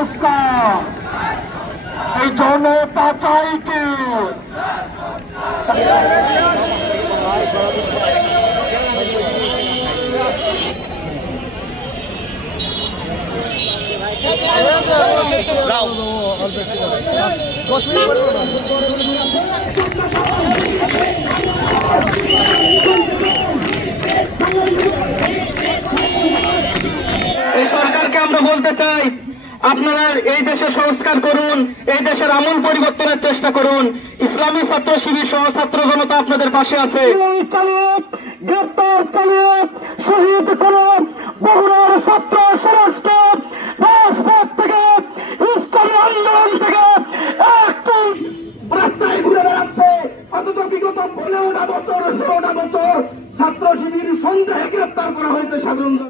সংস্কার এই জনতা চাই কি? দশ মিনিট পরে এই সরকারকে আমরা বলতে চাই আপনারা এই দেশে সংস্কার করুন, এই দেশের আমূল পরিবর্তনের চেষ্টা করুন। ইসলামী ছাত্র শিবির সহ ছাত্র জনতা আপনাদের পাশে আছে। ছাত্র ঘুরে বেড়াচ্ছে। অন্তত বিগত পনেরোটা বছর বছর ছাত্র শিবির সন্দেহে গ্রেপ্তার করা হয়েছে সাধারণ